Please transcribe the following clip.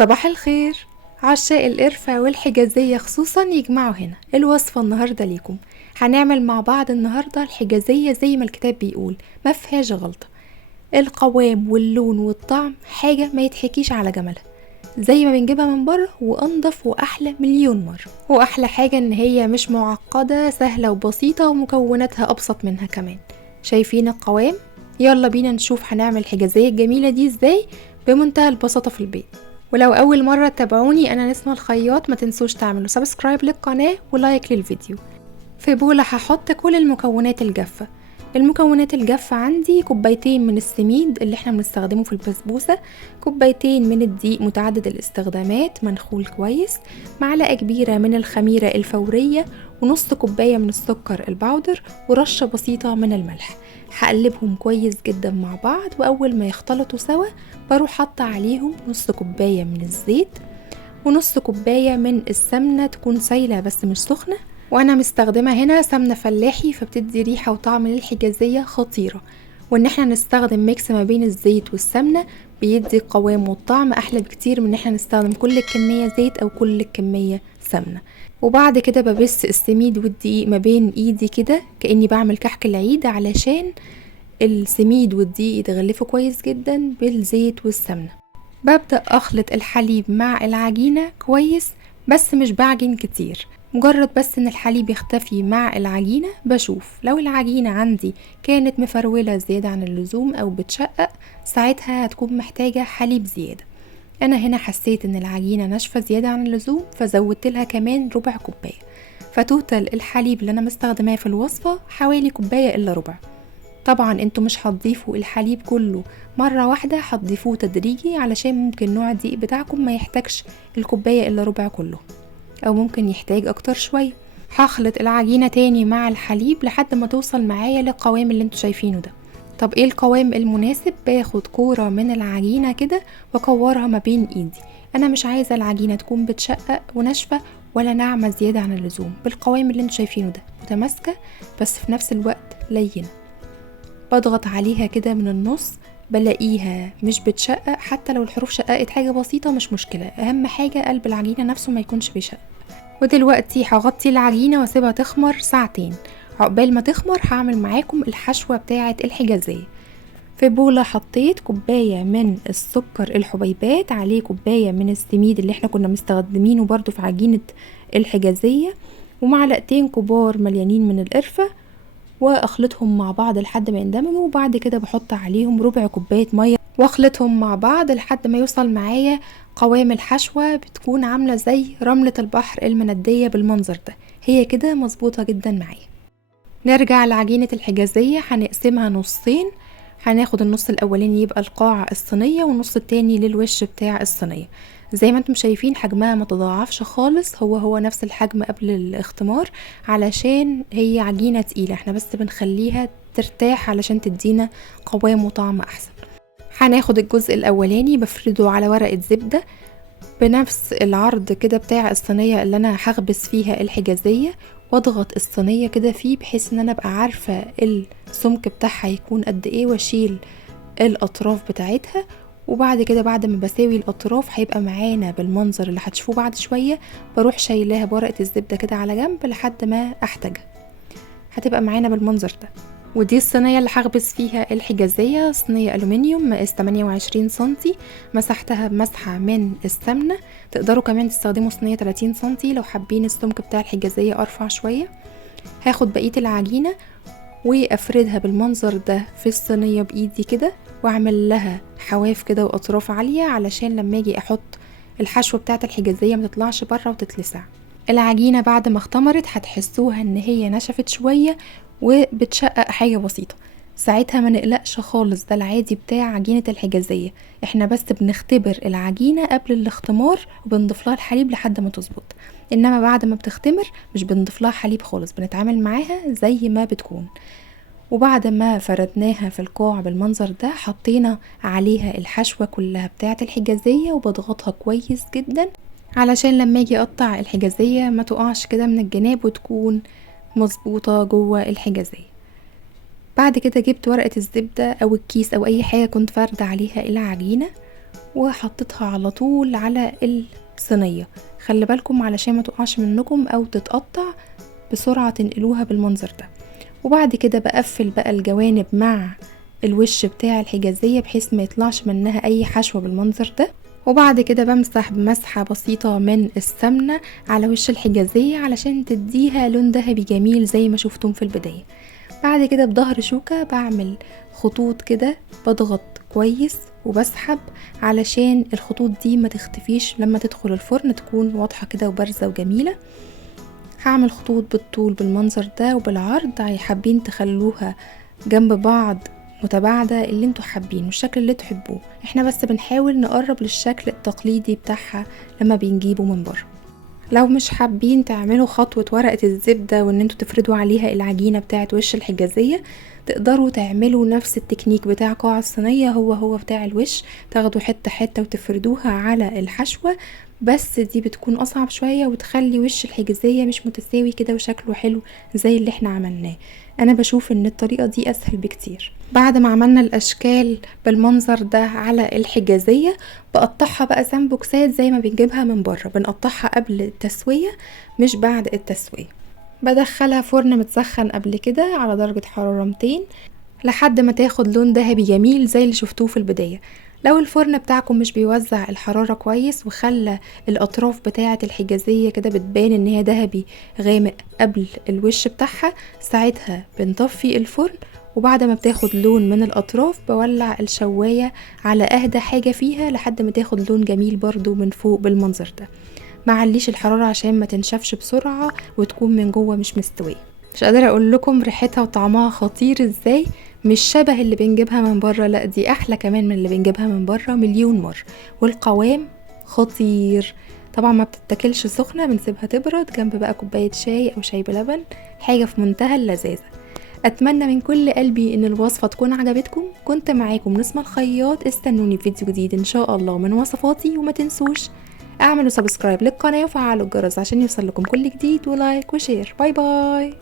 صباح الخير. عشاق القرفة والحجازية خصوصا يجمعوا هنا الوصفة النهاردة ليكم. هنعمل مع بعض النهاردة الحجازية زي ما الكتاب بيقول، ما فيهاش غلطة. القوام واللون والطعم حاجة ما يتحكيش على جمالها، زي ما بنجيبها من بره وانضف واحلى مليون مرة. واحلى حاجة ان هي مش معقدة، سهلة وبسيطة ومكوناتها ابسط منها كمان. شايفين القوام؟ يلا بينا نشوف هنعمل الحجازية الجميلة دي ازاي بمنتهى البساطة في البيت. ولو اول مرة تتابعوني، انا نسمة الخياط، ما تنسوش تعملوا سبسكرايب للقناة ولايك للفيديو. في بولة هحط كل المكونات الجافة. المكونات الجافة عندي كوبايتين من السميد اللي احنا بنستخدمه في البسبوسة، كوبايتين من الدقيق متعدد الاستخدامات منخول كويس، معلقة كبيرة من الخميرة الفورية، ونص كوباية من السكر الباودر، ورشة بسيطة من الملح. هقلبهم كويس جدا مع بعض، واول ما يختلطوا سوا بروح حاطة عليهم نص كوباية من الزيت ونص كوباية من السمنة، تكون سايلة بس مش سخنة. وانا مستخدمة هنا سمنة فلاحي، فبتدي ريحة وطعم للحجازية خطيرة. وان احنا نستخدم ميكس ما بين الزيت والسمنة بيدي قوام والطعم احلى بكتير من ان احنا نستخدم كل الكمية زيت او كل الكمية سمنة. وبعد كده ببس السميد والدقيق ما بين ايدي كده كأني بعمل كحك العيد، علشان السميد والدقيق يتغلفوا كويس جدا بالزيت والسمنة. ببدأ اخلط الحليب مع العجينة كويس، بس مش بعجن كتير، مجرد بس ان الحليب يختفي مع العجينة. بشوف لو العجينة عندي كانت مفرولة زيادة عن اللزوم او بتشقق، ساعتها هتكون محتاجة حليب زيادة. انا هنا حسيت ان العجينة ناشفة زيادة عن اللزوم، فزودت لها كمان ربع كوباية. فتوتال الحليب اللي انا مستخدماه في الوصفة حوالي كوباية الا ربع. طبعا انتوا مش هتضيفوا الحليب كله مرة واحدة، هتضيفوه تدريجي، علشان ممكن نوع الدقيق بتاعكم ما يحتاجش الكوباية الا ربع كله، او ممكن يحتاج اكتر شوية. هخلط العجينة تاني مع الحليب لحد ما توصل معايا للقوام اللي انتوا شايفينه ده. طب ايه القوام المناسب؟ باخد كورة من العجينة كده واكورها ما بين ايدي. انا مش عايزة العجينة تكون بتشقق وناشفة ولا ناعمة زيادة عن اللزوم، بالقوام اللي انتوا شايفينه ده، متماسكة بس في نفس الوقت لينة. بضغط عليها كده من النص، بلاقيها مش بتشقق، حتى لو الحروف شققت حاجة بسيطة مش مشكلة، اهم حاجة قلب العجينة نفسه ما يكونش بيشقق. ودلوقتي هغطي العجينة واسيبها تخمر ساعتين. عقبال ما تخمر هعمل معاكم الحشوة بتاعة الحجازية. في بولة حطيت كوباية من السكر الحبيبات، عليه كوباية من السميد اللي احنا كنا مستخدمينه برضو في عجينة الحجازية، ومعلقتين كبار مليانين من القرفة، واخلطهم مع بعض لحد ما يندمجوا. وبعد كده بحط عليهم ربع كوباية مية واخلطهم مع بعض لحد ما يوصل معايا قوام الحشوة، بتكون عاملة زي رملة البحر المندية بالمنظر ده. هي كده مظبوطة جدا معايا. نرجع لعجينة الحجازية، هنقسمها نصين. هناخد النص الاولاني يبقى القاع الصينية، والنص التاني للوش بتاع الصينية. زي ما انتم شايفين حجمها متضاعفش خالص، هو نفس الحجم قبل الاختمار، علشان هي عجينة تقيلة، احنا بس بنخليها ترتاح علشان تدينا قوام وطعم احسن. هناخد الجزء الاولاني بفرده على ورقة زبدة بنفس العرض كده بتاع الصينية اللي انا هخبز فيها الحجازية، واضغط الصينية كده فيه بحيث ان انا ابقى عارفة السمك بتاعها يكون قد ايه، واشيل الاطراف بتاعتها. وبعد كده بعد ما بساوي الاطراف هيبقى معانا بالمنظر اللي هتشوفوه بعد شوية. بروح شايلاها بورقة الزبدة كده على جنب لحد ما احتاجها، هتبقى معانا بالمنظر ده. ودي الصينية اللي هخبز فيها الحجازية، صينية ألومنيوم مقاس 28 سنتي، مسحتها بمسحة من السمنة. تقدروا كمان تستخدموا صينية 30 سنتي لو حابين السمك بتاع الحجازية أرفع شوية. هاخد بقية العجينة وأفردها بالمنظر ده في الصينية بإيدي كده، وأعمل لها حواف كده وأطراف عالية، علشان لما أجي أحط الحشوة بتاعة الحجازية متطلعش برا وتتلسع. العجينة بعد ما اختمرت هتحسوها ان هي نشفت شوية وبتشقق حاجة بسيطة، ساعتها ما نقلقش خالص، ده العادي بتاع عجينة الحجازية. احنا بس بنختبر العجينة قبل الاختمار وبنضيف لها الحليب لحد ما تظبط، انما بعد ما بتختمر مش بنضيف لها حليب خالص، بنتعامل معاها زي ما بتكون. وبعد ما فردناها في القاع بالمنظر ده، حطينا عليها الحشوة كلها بتاعة الحجازية، وبضغطها كويس جدا علشان لما اجي اقطع الحجازية ما تقعش كده من الجناب، وتكون مظبوطة جوه الحجازية. بعد كده جبت ورقة الزبدة او الكيس او اي حاجة كنت فاردة عليها العجينة، وحطيتها على طول على الصينية. خلي بالكم علشان ما تقعش منكم او تتقطع بسرعة، تنقلوها بالمنظر ده. وبعد كده بقفل بقى الجوانب مع الوش بتاع الحجازية بحيث ما يطلعش منها اي حشوة بالمنظر ده. وبعد كده بمسح بمسحة بسيطة من السمنة على وش الحجازية علشان تديها لون ذهبي جميل زي ما شفتم في البداية. بعد كده بظهر شوكة بعمل خطوط كده، بضغط كويس وبسحب علشان الخطوط دي ما تختفيش لما تدخل الفرن، تكون واضحة كده وبارزة وجميلة. هعمل خطوط بالطول بالمنظر ده وبالعرض، حابين تخلوها جنب بعض متباعدة اللي انتوا حابينه، الشكل اللي تحبوه. احنا بس بنحاول نقرب للشكل التقليدي بتاعها لما بنجيبه من بره. لو مش حابين تعملوا خطوة ورقة الزبدة وان انتوا تفردوا عليها العجينة بتاعة وش الحجازية، تقدروا تعملوا نفس التكنيك بتاع قاع الصينية، هو بتاع الوش، تاخدوا حتة حتة وتفردوها على الحشوة. بس دي بتكون اصعب شوية وتخلي وش الحجازية مش متساوي كده وشكله حلو زي اللي احنا عملناه. انا بشوف ان الطريقة دي اسهل بكتير. بعد ما عملنا الاشكال بالمنظر ده على الحجازية، بقطعها بقى سامبوكسات زي ما بنجيبها من بره، بنقطعها قبل التسوية مش بعد التسوية. بدخلها فرن متسخن قبل كده على درجة حرارة 200 لحد ما تاخد لون ذهبي جميل زي اللي شفتوه في البداية. لو الفرن بتاعكم مش بيوزع الحرارة كويس وخلى الاطراف بتاعة الحجازية كده بتبان ان هي ذهبي غامق قبل الوش بتاعها، ساعتها بنطفي الفرن. وبعد ما بتاخد لون من الاطراف بولع الشواية على اهدى حاجة فيها لحد ما تاخد لون جميل برضو من فوق بالمنظر ده. معليش الحرارة عشان ما تنشفش بسرعة وتكون من جوه مش مستوية. مش قادرة اقول لكم ريحتها وطعمها خطير ازاي، مش شبه اللي بنجيبها من بره، لا دي احلى كمان من اللي بنجيبها من بره مليون مرة. والقوام خطير. طبعا ما بتتاكلش سخنة، بنسيبها تبرد جنب بقى كوباية شاي او شاي بلبن، حاجة في منتهى اللذاذة. اتمنى من كل قلبي ان الوصفة تكون عجبتكم. كنت معاكم نسمة الخياط، استنوني في فيديو جديد ان شاء الله من وصفاتي، وما تنسوش اعملوا سبسكرايب للقناة وفعلوا الجرس عشان يوصل لكم كل جديد، ولايك وشير. باي باي.